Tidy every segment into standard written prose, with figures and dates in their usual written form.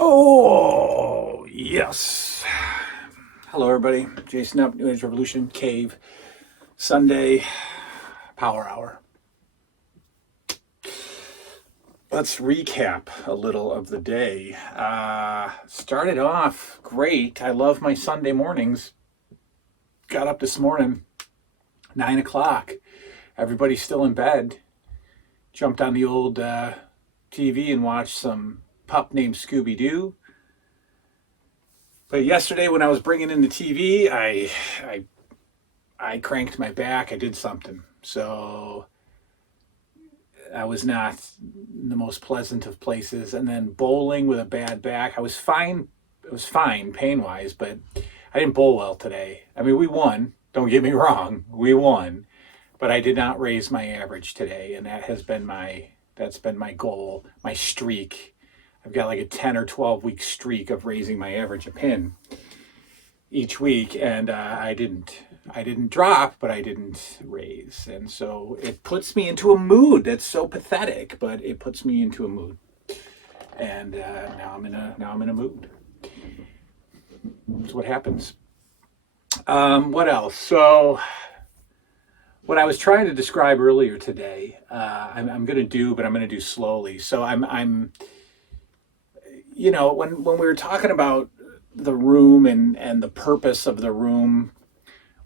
Oh, yes. Hello, everybody. Jason up, New Age Revolution, Cave, Sunday, Power Hour. Let's recap a little of the day. Started off great. I love my Sunday mornings. Got up this morning, 9 o'clock. Everybody's still in bed. Jumped on the old TV and watched some pup named Scooby Doo. But yesterday, when I was bringing in the TV, I cranked my back. I did something, so I was not the most pleasant of places. And then bowling with a bad back, I was fine. It was fine pain wise, but I didn't bowl well today. I mean, we won. Don't get me wrong, we won, but I did not raise my average today, and that's been my goal, my streak. I've got like a 10 or 12 week streak of raising my average a pin each week, and I didn't drop, but I didn't raise, and so it puts me into a mood that's so pathetic, but it puts me into a mood, and now I'm in a mood. That's what happens. What else? So what I was trying to describe earlier today, I'm going to do, but I'm going to do slowly. So I'm when we were talking about the room and the purpose of the room,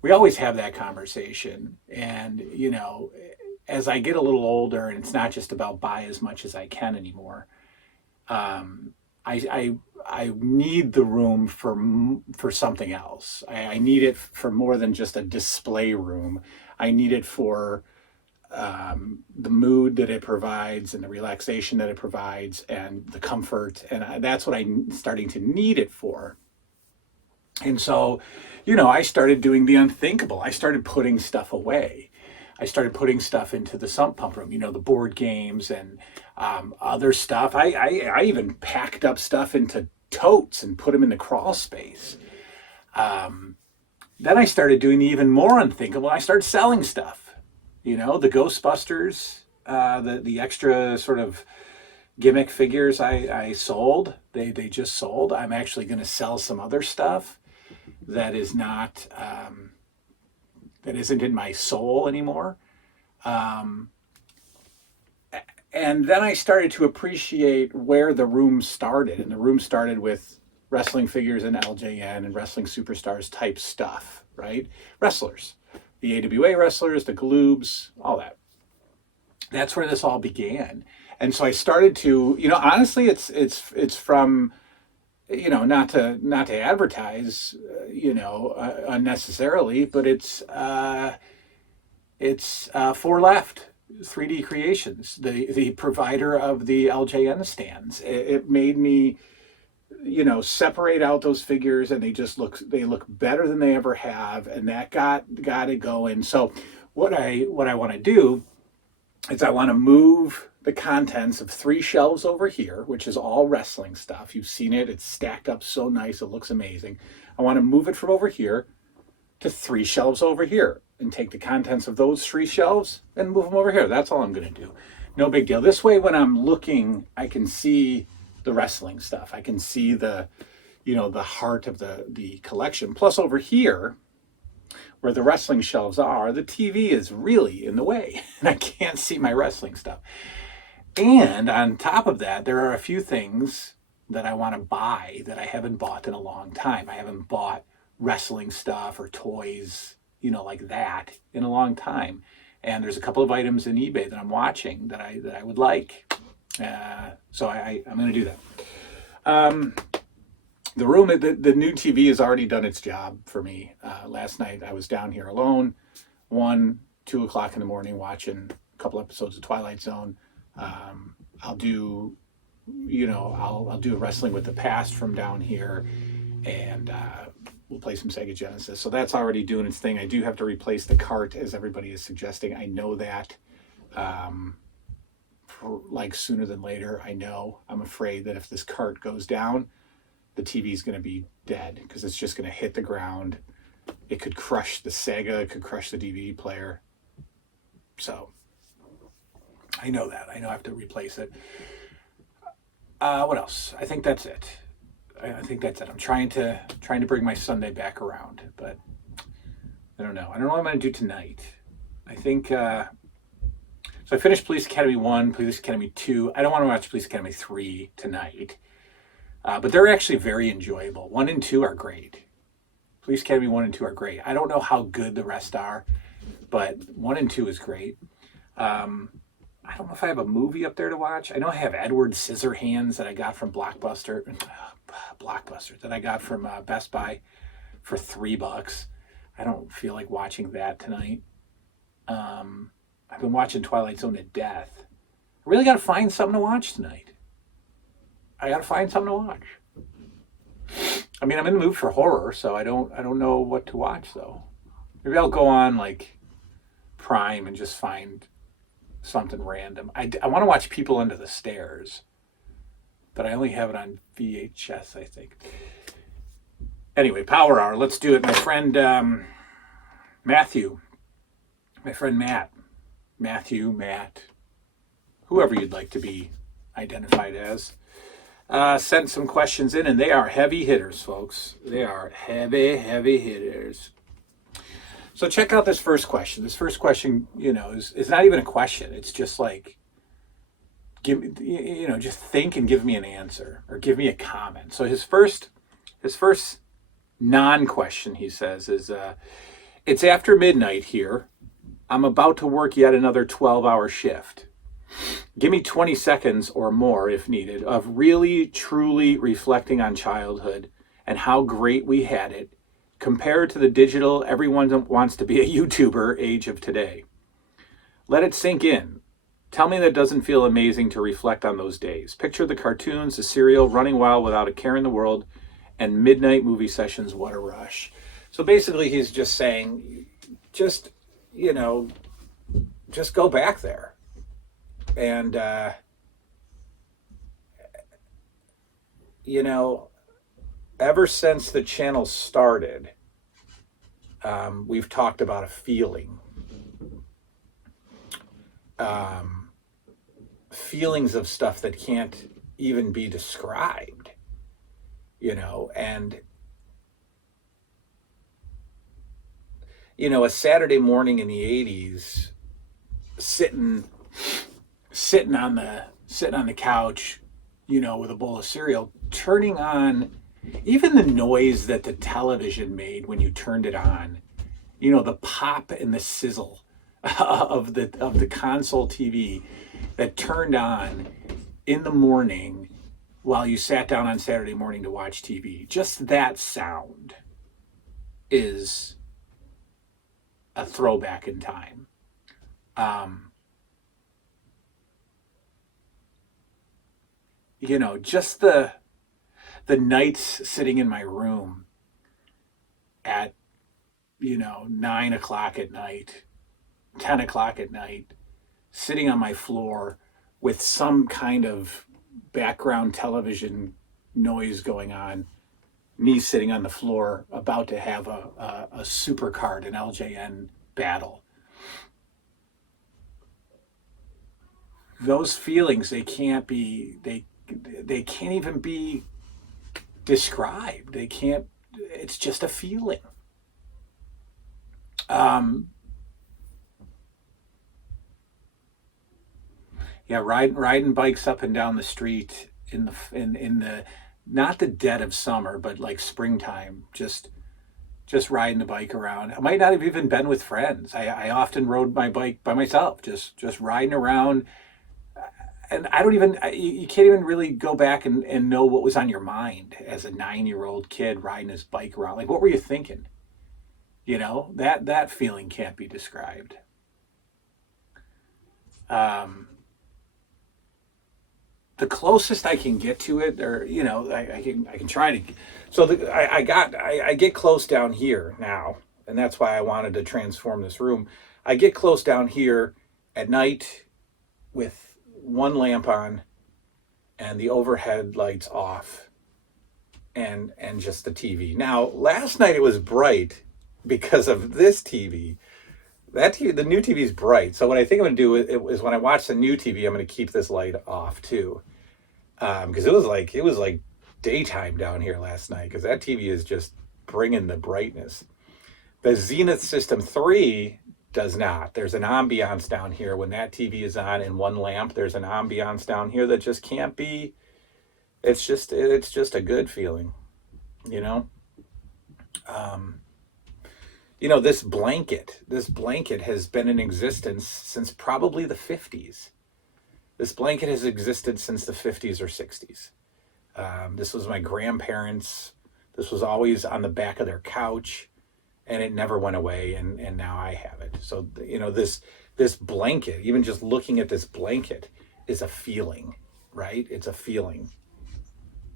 we always have that conversation. And, as I get a little older, and it's not just about buy as much as I can anymore, I need the room for something else. I need it for more than just a display room. I need it for the mood that it provides and the relaxation that it provides and the comfort. And that's what I'm starting to need it for. And so, I started doing the unthinkable. I started putting stuff away. I started putting stuff into the sump pump room, the board games and other stuff. I even packed up stuff into totes and put them in the crawl space. Then I started doing the even more unthinkable. I started selling stuff, the Ghostbusters, the extra sort of gimmick figures I sold. They just sold. I'm actually going to sell some other stuff that is not that isn't in my soul anymore. And then I started to appreciate where the room started. And the room started with wrestling figures and LJN and wrestling superstars type stuff, right? Wrestlers, the AWA wrestlers, the Galoobs, all that. That's where this all began. And so I started to, honestly, it's from, not to advertise, unnecessarily, but it's For Left 3D Creations, the provider of the LJN stands. It made me, separate out those figures, and they look better than they ever have, and that got it going. So what I want to do is I want to move the contents of 3 shelves over here, which is all wrestling stuff. You've seen it. It's stacked up so nice. It looks amazing. I want to move it from over here to 3 shelves over here and take the contents of those 3 shelves and move them over here. That's all I'm going to do. No big deal. This way, when I'm looking, I can see the wrestling stuff. I can see the heart of the collection. Plus over here, where the wrestling shelves are, the TV is really in the way and I can't see my wrestling stuff. And on top of that, there are a few things that I want to buy that I haven't bought in a long time. I haven't bought wrestling stuff or toys, like that in a long time. And there's a couple of items in eBay that I'm watching that I would like. So I'm going to do that. The room, the new TV has already done its job for me. Last night I was down here alone, 2 o'clock in the morning, watching a couple episodes of Twilight Zone. I'll do, I'll do a wrestling with the past from down here, and we'll play some Sega Genesis. So that's already doing its thing. I do have to replace the cart, as everybody is suggesting. I know that. Like sooner than later, I know. I'm afraid that if this cart goes down, the TV is going to be dead because it's just going to hit the ground. It could crush the Sega, it could crush the DVD player. So I know that. I know I have to replace it. What else? I think that's it. I think that's it. I'm trying to bring my Sunday back around, but I don't know. I don't know what I'm going to do tonight. I think so. I finished Police Academy 1, Police Academy 2. I don't want to watch Police Academy 3 tonight, but they're actually very enjoyable. 1 and 2 are great. Police Academy 1 and 2 are great. I don't know how good the rest are, but 1 and 2 is great. I don't know if I have a movie up there to watch. I know I have Edward Scissorhands that I got from Blockbuster, that I got from Best Buy for $3. I don't feel like watching that tonight. I've been watching Twilight Zone to death. I really got to find something to watch tonight. I got to find something to watch. I mean, I'm in the mood for horror, so I don't know what to watch though. Maybe I'll go on like Prime and just find something random. I want to watch People Under the Stairs, but I only have it on VHS, I think. Anyway, Power Hour. Let's do it. My friend Matthew, my friend Matthew, Matt, whoever you'd like to be identified as, sent some questions in, and they are heavy hitters, folks. They are heavy hitters. So check out this first question. This first question, is not even a question. It's just like, just think and give me an answer or give me a comment. So his first non-question, he says, is, it's after midnight here. I'm about to work yet another 12-hour shift. Give me 20 seconds or more, if needed, of really, truly reflecting on childhood and how great we had it compared to the digital, everyone wants to be a YouTuber age of today. Let it sink in. Tell me that doesn't feel amazing to reflect on those days. Picture the cartoons, the cereal, running wild without a care in the world, and midnight movie sessions, what a rush. So basically he's just saying, just go back there. And, ever since the channel started, we've talked about a feeling. Feelings of stuff that can't even be described, and, a Saturday morning in the 80s, sitting on the couch, with a bowl of cereal, turning on even the noise that the television made when you turned it on, the pop and the sizzle of the console TV that turned on in the morning while you sat down on Saturday morning to watch TV. Just that sound is a throwback in time. Just the nights sitting in my room at 9 o'clock at night, 10 o'clock at night, sitting on my floor with some kind of background television noise going on, me sitting on the floor about to have a supercard, an LJN battle. Those feelings, they can't even be described. It's just a feeling. Riding bikes up and down the street in the not the dead of summer, but like springtime, just riding the bike around. I might not have even been with friends. I often rode my bike by myself, just riding around. And you can't even really go back and know what was on your mind as a 9-year-old kid riding his bike around. Like, what were you thinking? That feeling can't be described. The closest I can get to it, or I can try to. So I get close down here now, and that's why I wanted to transform this room. I get close down here at night with one lamp on and the overhead lights off and just the TV. Now, last night it was bright because of this TV. The new TV is bright. So what I think I'm going to do is when I watch the new TV, I'm going to keep this light off too. Because it was like daytime down here last night because that TV is just bringing the brightness. The Zenith System 3 does not. There's an ambiance down here when that TV is on and one lamp. There's an ambiance down here that just can't be. It's just a good feeling, you know. This blanket has been in existence since probably the 50s. This blanket has existed since the 50s or 60s. This was my grandparents. This was always on the back of their couch, and it never went away, and now I have it. So, this blanket, even just looking at this blanket, is a feeling, right? It's a feeling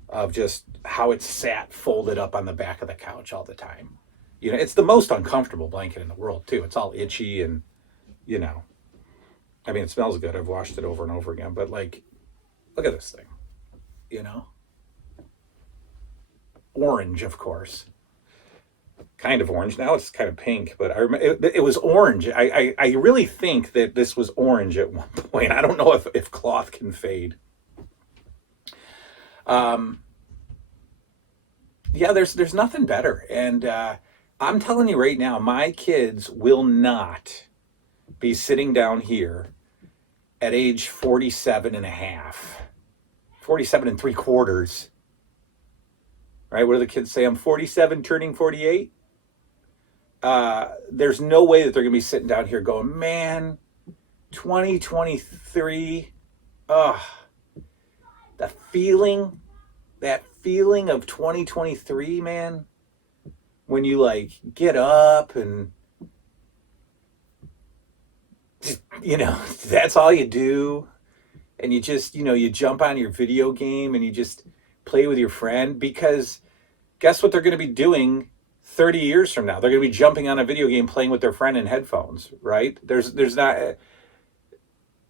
of just how it sat folded up on the back of the couch all the time. It's the most uncomfortable blanket in the world, too. It's all itchy and, I mean, it smells good. I've washed it over and over again. But, look at this thing, Orange, of course. Kind of orange. Now it's kind of pink, but I remember it was orange. I really think that this was orange at one point. I don't know if cloth can fade. Yeah, there's nothing better. And I'm telling you right now, my kids will not be sitting down here at age 47 and a half, 47 and 3/4. Right? What do the kids say? I'm 47 turning 48. There's no way that they're going to be sitting down here going, man, 2023, that feeling of 2023, man, when you get up and just, that's all you do. And you just, you jump on your video game and you just play with your friend, because guess what they're going to be doing 30 years from now? They're going to be jumping on a video game, playing with their friend in headphones, right? There's going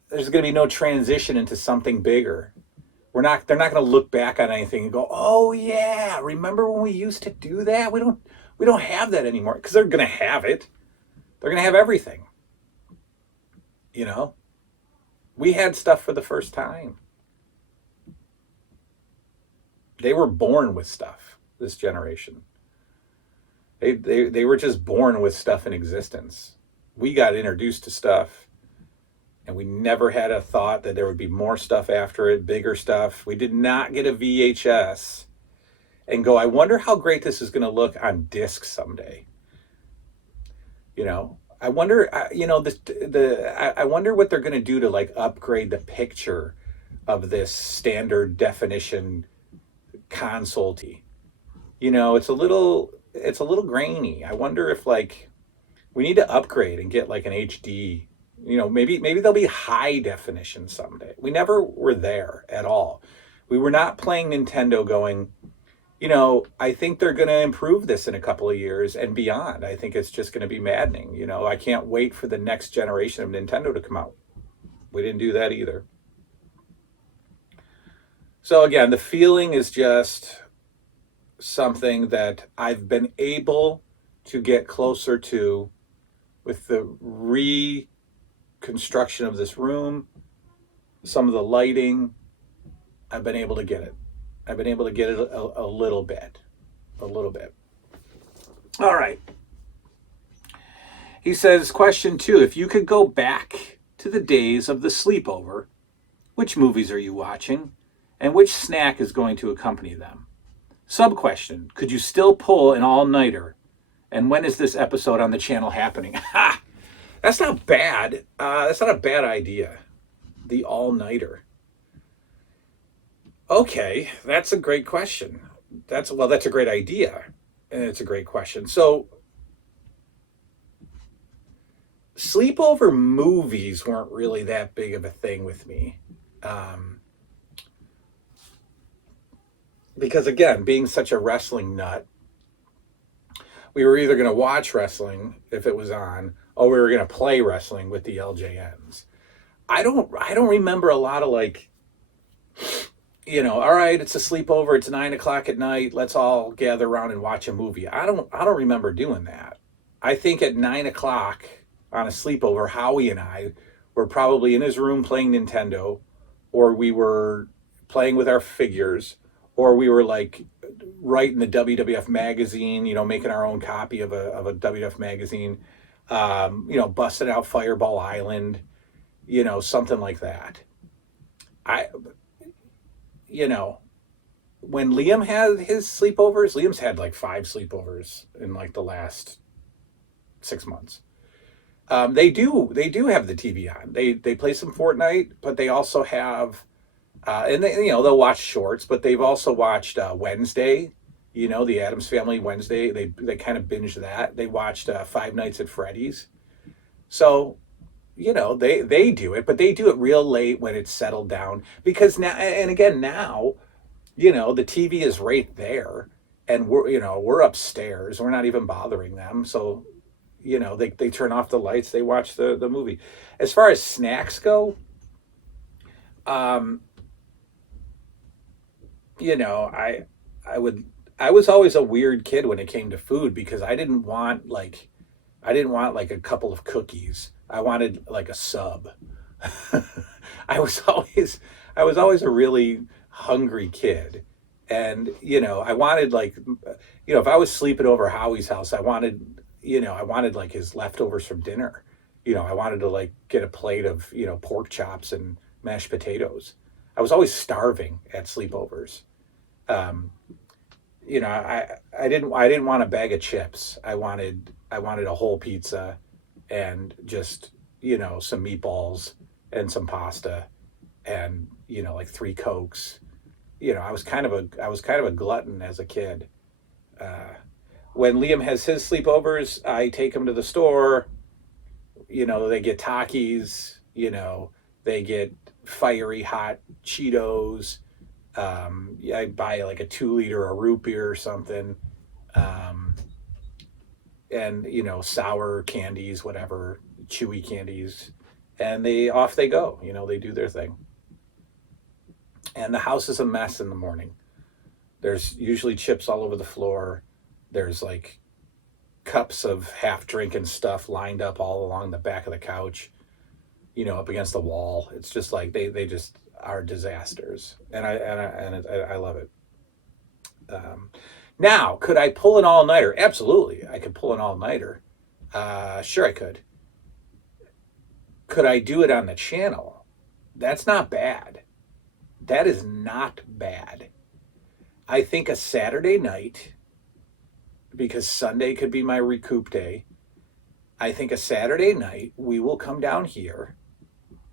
to be no transition into something bigger. They're not going to look back on anything and go, oh yeah, remember when we used to do that? We don't have that anymore, because they're going to have it. They're going to have everything. We had stuff for the first time. They were born with stuff, this generation. They were just born with stuff in existence. We got introduced to stuff, and we never had a thought that there would be more stuff after it, bigger stuff. We did not get a VHS and go, I wonder how great this is going to look on disc someday. I wonder, I wonder what they're going to do to upgrade the picture of this standard definition console T. It's a little grainy. I wonder if we need to upgrade and get an HD. Maybe there'll be high definition someday. We never were there at all. We were not playing Nintendo going, I think they're going to improve this in a couple of years and beyond. I think it's just going to be maddening. I can't wait for the next generation of Nintendo to come out. We didn't do that either. So again, the feeling is just something that I've been able to get closer to with the reconstruction of this room, some of the lighting. I've been able to get it. I've been able to get it a little bit. All right. He says, question 2, if you could go back to the days of the sleepover, which movies are you watching? And which snack is going to accompany them? Sub-question, could you still pull an all-nighter? And when is this episode on the channel happening? Ha! That's not bad. That's not a bad idea. The all-nighter. Okay, that's a great question. That's a great idea. And it's a great question. So, sleepover movies weren't really that big of a thing with me. Because again, being such a wrestling nut, we were either going to watch wrestling if it was on, or we were going to play wrestling with the LJNs. I don't remember a lot of all right, it's a sleepover, it's 9:00 at night, let's all gather around and watch a movie. I don't remember doing that. I think at 9:00 on a sleepover, Howie and I were probably in his room playing Nintendo, or we were playing with our figures, or we were like writing the WWF magazine, making our own copy of a WWF magazine, busting out Fireball Island, something like that. I, you know, when Liam had his sleepovers, Liam's had like 5 sleepovers in like the last 6 months. They do have the TV on. They play some Fortnite, but they also have, and they'll watch shorts, but they've also watched Wednesday. The Addams Family Wednesday. They kind of binge that. They watched Five Nights at Freddy's. So they do it, but they do it real late when it's settled down, because now, and again now, the TV is right there, and we're upstairs. We're not even bothering them. So they turn off the lights, they watch the movie. As far as snacks go, um I would I was always a weird kid when it came to food, because I didn't want like a couple of cookies. I wanted like a sub. I was always I was always a really hungry kid. And I wanted like, if I was sleeping over Howie's house, I wanted like his leftovers from dinner. I wanted to like get a plate of, pork chops and mashed potatoes. I was always starving at sleepovers. Um, I didn't want a bag of chips. I wanted a whole pizza, and just, some meatballs and some pasta, and like 3 Cokes. I was kind of a glutton as a kid. Uh, when Liam has his sleepovers, I take him to the store. They get Takis. They get fiery hot Cheetos. Yeah, I buy like a 2 liter of root beer or something, um, and sour candies, whatever, chewy candies, and they go. They do their thing, and the house is a mess in the morning. There's usually chips all over the floor. There's like cups of half drinking stuff lined up all along the back of the couch, up against the wall. It's just like they just are disasters, and I love it. Um, Now, could I pull an all nighter? Absolutely, I could pull an all nighter. Sure, I could. Could I do it on the channel? That's not bad. That is not bad. I think a Saturday night, because Sunday could be my recoup day. I think a Saturday night we will come down here,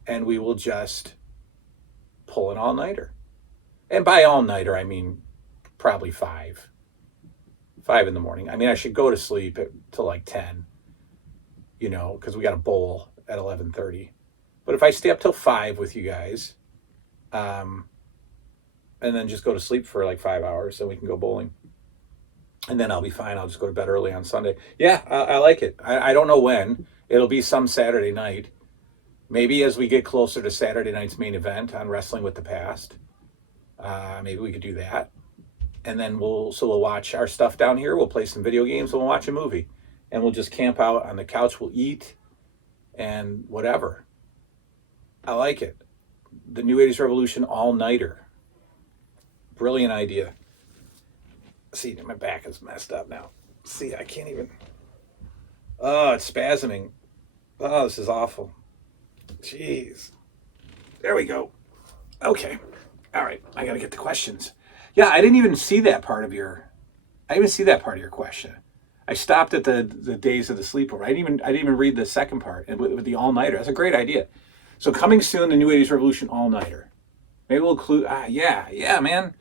and we will just pull an all nighter. And by all nighter, I mean probably 5 in the morning. I mean, I should go to sleep till like 10, because we got a bowl at 11:30. But if I stay up till 5 with you guys, um, and then just go to sleep for like 5 hours, then we can go bowling. And then I'll be fine. I'll just go to bed early on Sunday. Yeah, I like it. I don't know when. It'll be some Saturday night. Maybe as we get closer to Saturday night's main event on Wrestling with the Past, maybe we could do that. And then we'll watch our stuff down here. We'll play some video games. And we'll watch a movie, and we'll just camp out on the couch. We'll eat and whatever. I like it. The New 80s Revolution all nighter. Brilliant idea. See, my back is messed up now. See, I can't even. Oh, it's spasming. Oh, this is awful. Jeez. There we go. Okay. All right. I got to get the questions. Yeah, I didn't even see that part of your. I didn't even see that part of your question. I stopped at the days of the sleepover. I didn't even read the second part, and with the all nighter. That's a great idea. So coming soon, the New 80s Revolution all nighter. Maybe we'll include. Yeah, man.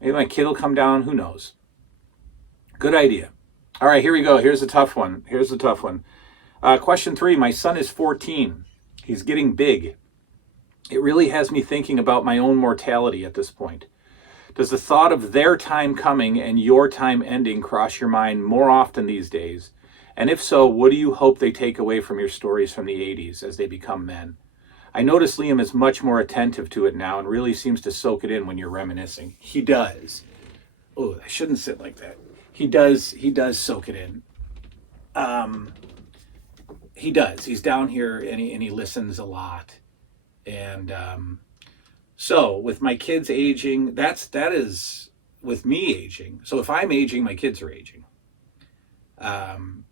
Maybe my kid will come down. Who knows? Good idea. All right, here we go. Here's the tough one. Question 3. My son is 14. He's getting big. It really has me thinking about my own mortality at this point. Does the thought of their time coming and your time ending cross your mind more often these days? And if so, what do you hope they take away from your stories from the 80s as they become men? I notice Liam is much more attentive to it now and really seems to soak it in when you're reminiscing. He does. Oh, I shouldn't sit like that. He does soak it in. He does. He's down here, and he listens a lot. And So with my kids aging, that is with me aging. So if I'm aging, my kids are aging. Um,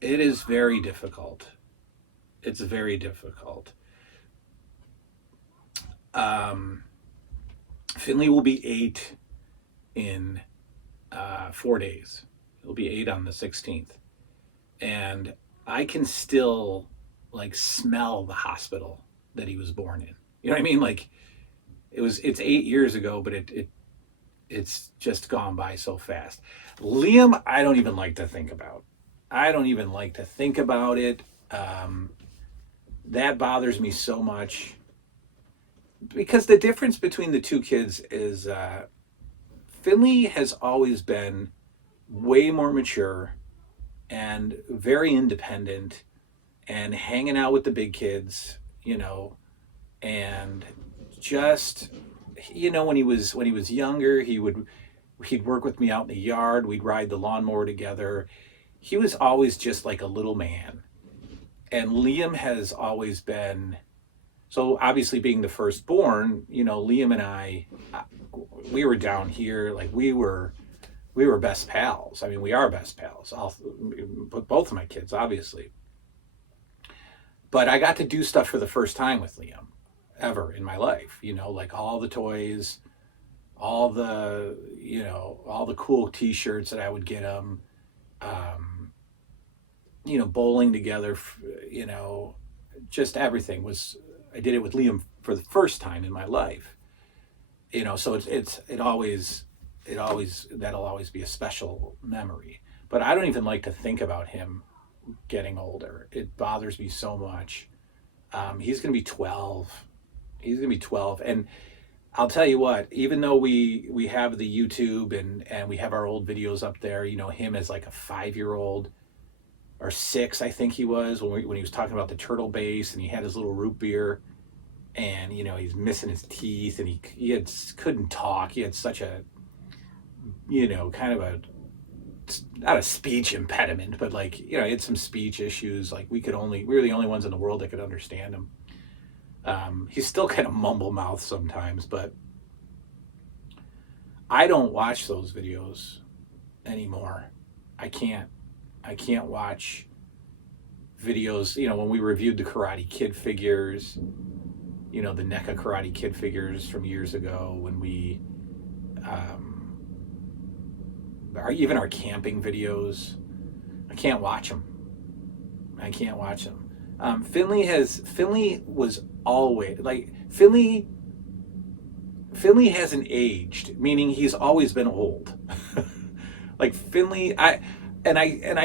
it is very difficult. It's very difficult. Um, Finley will be 8 in 4 days. He'll be 8 on the 16th. And I can still like smell the hospital that he was born in. You know what I mean? Like it's 8 years ago, but it's just gone by so fast. Liam, I don't even like to think about. I don't even like to think about it. That bothers me so much because the difference between the two kids is Finley has always been way more mature and very independent and hanging out with the big kids, and just when he was younger, he'd work with me out in the yard, we'd ride the lawnmower together. He was always just like a little man. And Liam has always been, so obviously being the firstborn, Liam and I, we were down here, like we were best pals. I mean, we are best pals. Both of my kids, obviously. But I got to do stuff for the first time with Liam ever in my life. Like all the toys, all the cool T-shirts that I would get him. Bowling together. Just everything was. I did it with Liam for the first time in my life. So it'll always that'll always be a special memory. But I don't even like to think about him getting older. It bothers me so much. He's going to be 12. He's going to be 12. And I'll tell you what, even though we have the YouTube and we have our old videos up there, him as like a 5-year-old or 6, I think he was, when he was talking about the turtle base and he had his little root beer and, he's missing his teeth and he couldn't talk. He had such a, kind of a, not a speech impediment, but like, he had some speech issues. Like we were the only ones in the world that could understand him. He's still kind of mumble mouth sometimes, but I don't watch those videos anymore. I can't watch videos, when we reviewed the Karate Kid figures, the NECA Karate Kid figures from years ago, when we, even our camping videos, I can't watch them. Finley was always like, Finley hasn't aged, meaning he's always been old. Like Finley, I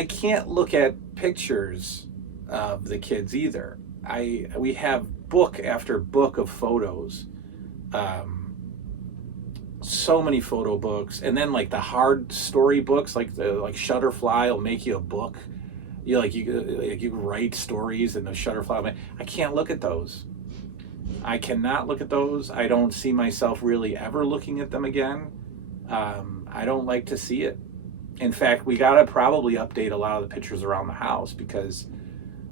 can't look at pictures of the kids either. We have book after book of photos, so many photo books, and then like the hard story books, like Shutterfly will make you a book. You write stories and the Shutterfly. I can't look at those. I cannot look at those. I don't see myself really ever looking at them again. I don't like to see it. In fact, we gotta probably update a lot of the pictures around the house because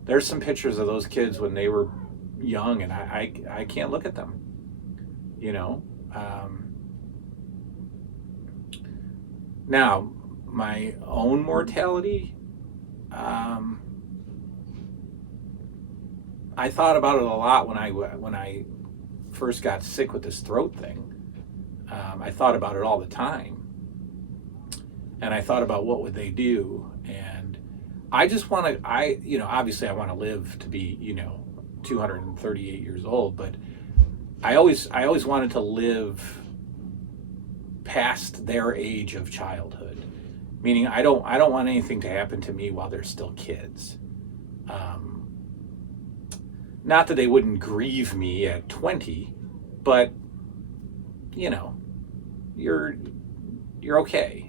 there's some pictures of those kids when they were young, and I can't look at them. Now, my own mortality, I thought about it a lot when I first got sick with this throat thing. I thought about it all the time. And I thought about what would they do, and I just want to. Obviously, I want to live to be 238 years old, but I always wanted to live past their age of childhood, meaning I don't want anything to happen to me while they're still kids. Not that they wouldn't grieve me at 20, but you're okay.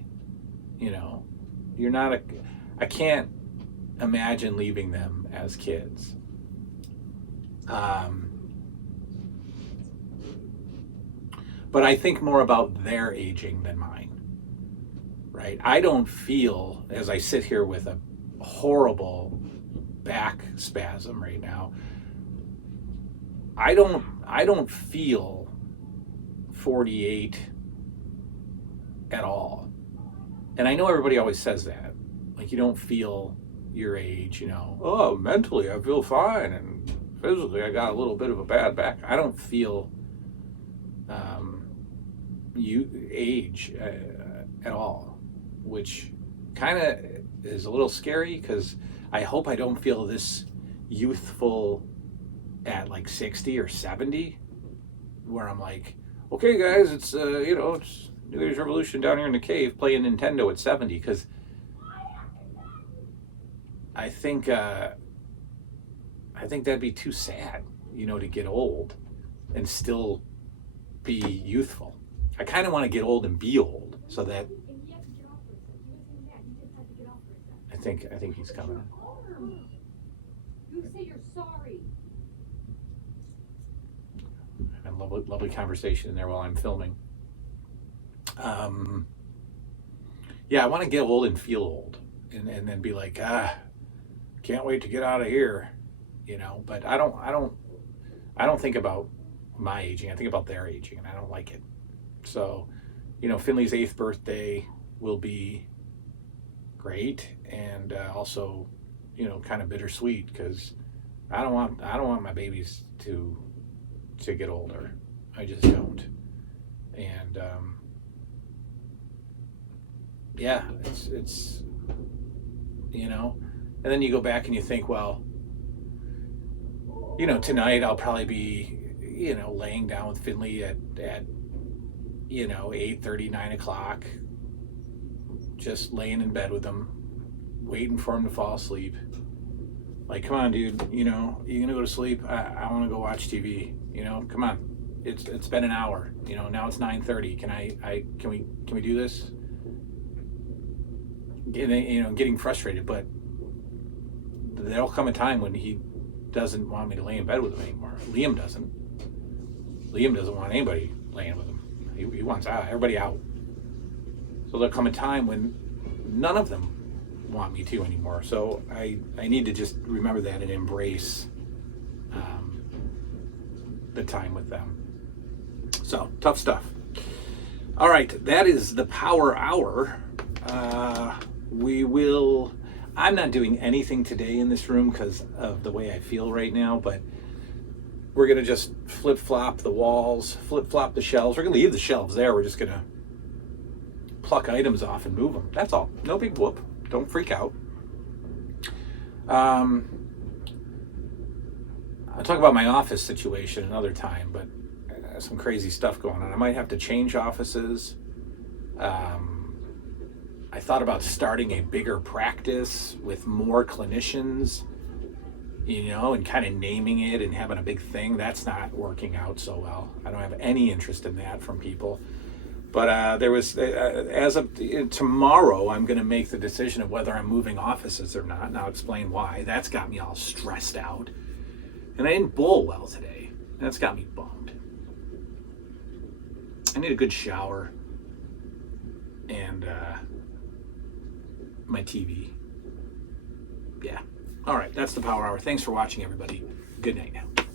You're not I can't imagine leaving them as kids. But I think more about their aging than mine, right? I don't feel, as I sit here with a horrible back spasm right now, I don't feel 48 at all. And I know everybody always says that. Like, you don't feel your age, Oh, mentally I feel fine, and physically I got a little bit of a bad back. I don't feel age at all, which kind of is a little scary, because I hope I don't feel this youthful at like 60 or 70, where I'm like, okay guys, it's it's New Year's Revolution down here in the cave playing Nintendo at 70, because I think that'd be too sad, to get old and still be youthful. I kind of want to get old and be old, so that I think he's coming. You say you're sorry. And lovely conversation in there while I'm filming. Yeah, I want to get old and feel old, and then be like, can't wait to get out of here, But I don't think about my aging. I think about their aging, and I don't like it. So, Finley's 8th birthday will be great, and also, kind of bittersweet, because I don't want my babies to get older. I just don't. And yeah, it's and then you go back and you think, well, tonight I'll probably be laying down with Finley at 8:30, 9 o'clock, just laying in bed with him, waiting for him to fall asleep. Like, come on, dude, you gonna go to sleep? I want to go watch TV. Come on, it's been an hour. Now it's 9:30. Can we do this? Getting frustrated, but there'll come a time when he doesn't want me to lay in bed with him anymore. Liam doesn't want anybody laying with him. He wants everybody out. So there'll come a time when none of them want me to anymore. So I need to just remember that and embrace the time with them. So, tough stuff. All right, that is the Power Hour. I'm not doing anything today in this room because of the way I feel right now, but we're going to just flip-flop the walls, flip-flop the shelves. We're going to leave the shelves there. We're just going to pluck items off and move them. That's all. No big whoop. Don't freak out. I'll talk about my office situation another time, but some crazy stuff going on. I might have to change offices. I thought about starting a bigger practice with more clinicians, and kind of naming it and having a big thing. That's not working out so well. I don't have any interest in that from people. But there was, as of tomorrow, I'm going to make the decision of whether I'm moving offices or not, and I'll explain why. That's got me all stressed out. And I didn't bowl well today. That's got me bummed. I need a good shower and my TV. Yeah. All right, that's the Power Hour. Thanks for watching, everybody. Good night now.